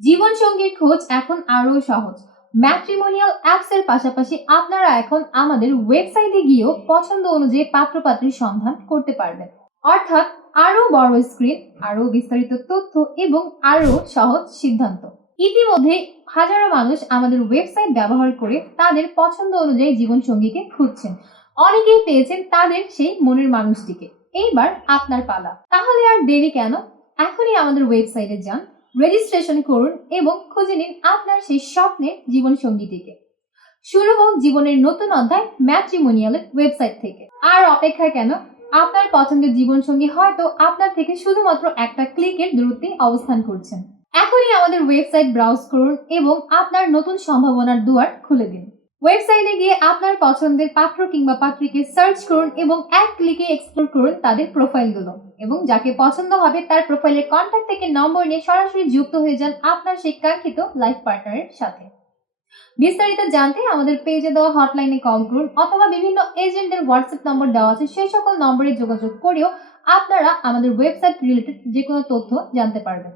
জীবন সঙ্গীর খোঁজ এখন আরও সহজ। ম্যাট্রিমোনিয়াল অ্যাপস এর পাশাপাশি আপনারা এখন আমাদের ওয়েবসাইটে গিয়েও পছন্দ অনুযায়ী পাত্রপাত্রীর সন্ধান করতে পারবেন। অর্থাৎ আরও বড় স্ক্রিন, আরও বিস্তারিত তথ্য এবং আরও সহজ সিদ্ধান্ত। ইতিমধ্যে হাজারো মানুষ আমাদের ওয়েবসাইট ব্যবহার করে তাদের পছন্দ অনুযায়ী জীবন সঙ্গীকে খুঁজছেন। অনেকেই পেয়েছেন তাদের সেই মনের মানুষটিকে। এইবার আপনার পালা। তাহলে আর দেরি কেন? এখনই আমাদের ওয়েবসাইটে যান। রেজিস্ট্রেশন করুন এবং খুঁজে নিন আপনার সেই স্বপ্নের জীবন সঙ্গীটিকে শুরু হোক জীবনের নতুন অধ্যায় ম্যাট্রিমোনিয়ালের ওয়েবসাইট থেকে। আর অপেক্ষা কেন? আপনার পছন্দের জীবন সঙ্গী হয়তো আপনার থেকে শুধুমাত্র একটা ক্লিকের দূরত্বে অবস্থান করছেন। এখনই আমাদের ওয়েবসাইট ব্রাউজ করুন এবং আপনার নতুন সম্ভাবনার দুয়ার খুলে দিন। ওয়েবসাইটে গিয়ে আপনার পছন্দের পাত্র কিংবা পাত্রীকে সার্চ করুন এবং এক ক্লিকে এক্সপ্লোর করুন তাদের প্রোফাইলগুলো এবং যাকে পছন্দ হবে তার প্রোফাইলের কন্ট্যাক্ট থেকে নম্বর নিয়ে সরাসরি যুক্ত হয়ে যান আপনার সেই কাঙ্ক্ষিত লাইফ পার্টনারের সাথে। বিস্তারিত জানতে আমাদের পেজে দেওয়া হটলাইনে কল করুন অথবা বিভিন্ন এজেন্টদের হোয়াটসঅ্যাপ নম্বর দেওয়া আছে, সেই সকল নম্বরে যোগাযোগ করেও আপনারা আমাদের ওয়েবসাইট রিলেটেড যে কোনো তথ্য জানতে পারবেন।